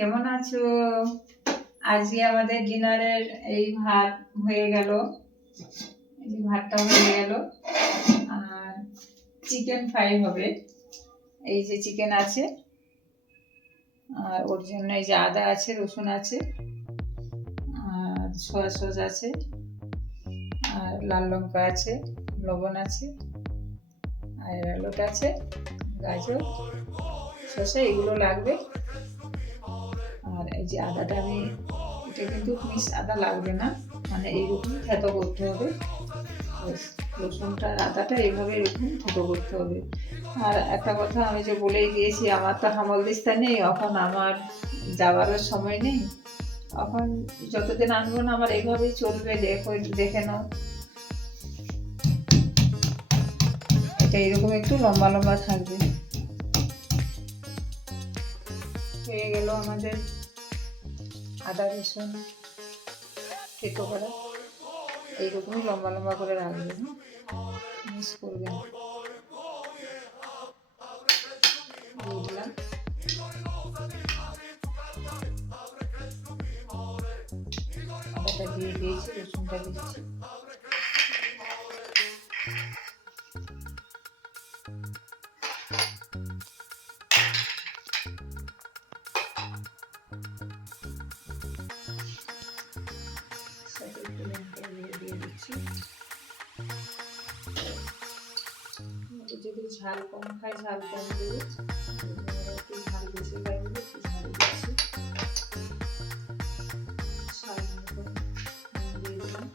কেমন আছো? আজকে আমাদের ডিনারের এই ভাত হয়ে গেল, এই ভাতটা হয়ে গেল, আর চিকেন ফ্রাই হবে। এই যে চিকেন আছে, আর ওর জন্য এই যে আদা আছে, রসুন আছে, আর সয়া সস আছে, আর লাল লঙ্কা আছে, লবণ আছে, আর এলাচ আছে, গাজর, শসা এগুলো লাগবে। আর এই যে আদাটা এটা কিন্তু মিক্স আদা লাগবে না, মানে এইরকম থেতো করতে হবে। রসুনটা আর আদাটা এইভাবে এরকম থেতো করতে হবে। আর একটা কথা আমি যে বলেই দিয়েছি, আমার তো হামালদিস্তা নেই, এখন আমার যাওয়ারও সময় নেই। এখন যতদিন আনবো না আমার এইভাবেই চলবে। দেখে নাও, এটা এরকম একটু লম্বা লম্বা থাকবে। হয়ে গেল আমাদের আদা রসুন থেতো করা, এইরকমই লম্বা লম্বা করে রাখবেন, মিক্স করবেন। দিয়ে দিলাম আদাটা, দিয়ে দিয়েছি, রসুনটা দিয়েছি। দিয়ে দিচ্ছি। যদি ঝাল কম খায় ঝাল কম দেবে, একটু ঝাল বেশি খাই বলে একটু ঝাল দিচ্ছি। স্বাদ মতো দিয়ে দিলাম।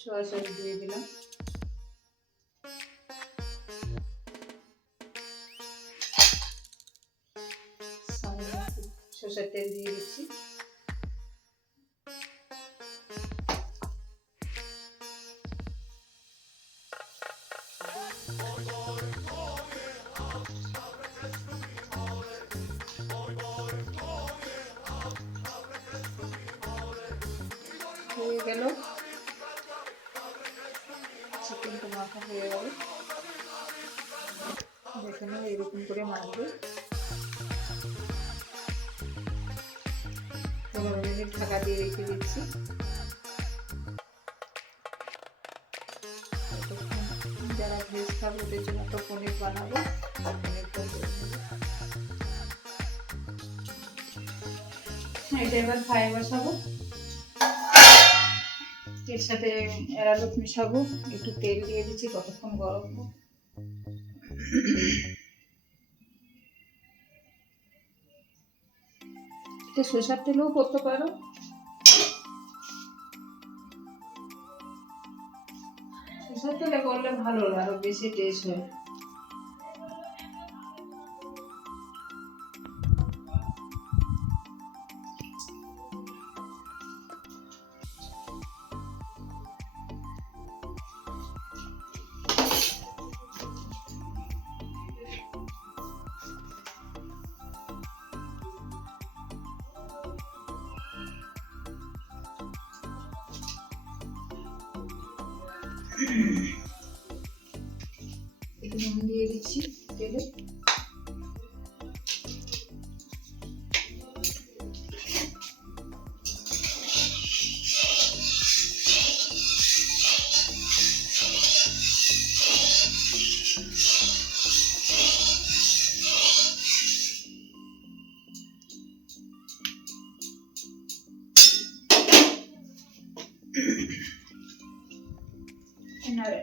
সয়া সস দিয়ে দিলাম। সরষের তেল দিয়ে দিচ্ছি। হয়ে গেল, চিকেনটা মাখা হয়ে গেল। দেখে নাও, এরকম করে মাখবে। 15 মিনিট ঢাকা দিয়ে রেখে দিচ্ছি। যারা ভেজ খাবে ওদের জন্য তো পনির বানাবো, পনিরটা করে নেবো। এটা এবার ফ্রাই বসাবো, এর সাথে এলাচ মিশাবো। একটু তেল দিয়ে দিচ্ছি, কতক্ষণ গরম হোক। এটা সরষের তেলেও করতে পারো, সরষের তেলে করলে ভালো, আরো বেশি টেস্ট হয়। একটু নুন দিয়ে দিচ্ছি তেলে।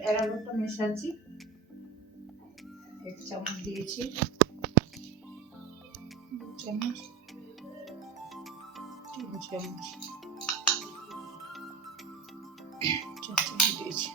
এলাচটা মেশাচ্ছি, 1 চামচ দিয়েছি, 2 চামচ, 3 চামচ, 4 চামচ দিয়েছি।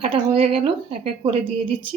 মাখাটা হয়ে গেল, এক এক করে দিয়ে দিচ্ছি।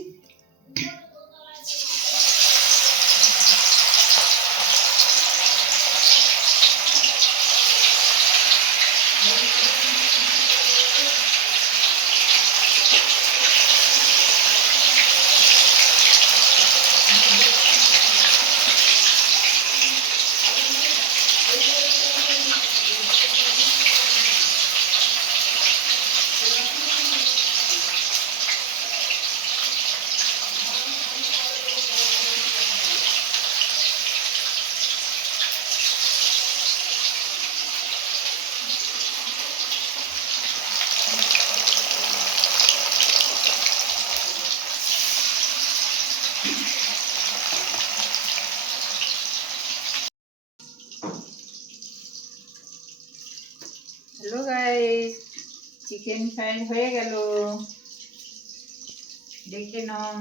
হ্যালো গাইস, চিকেন ফ্রাই হয়ে গেল। দেখে নাও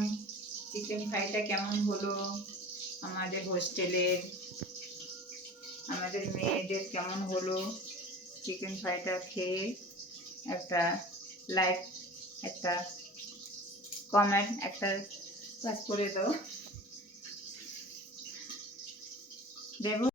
চিকেন ফ্রাইটা কেমন হলো। আমাদের হোস্টেলের আমাদের মেয়েদের কেমন হলো চিকেন ফ্রাইটা খেয়ে একটা লাইক, একটা কমেন্ট, একটা করে দাও। দেব।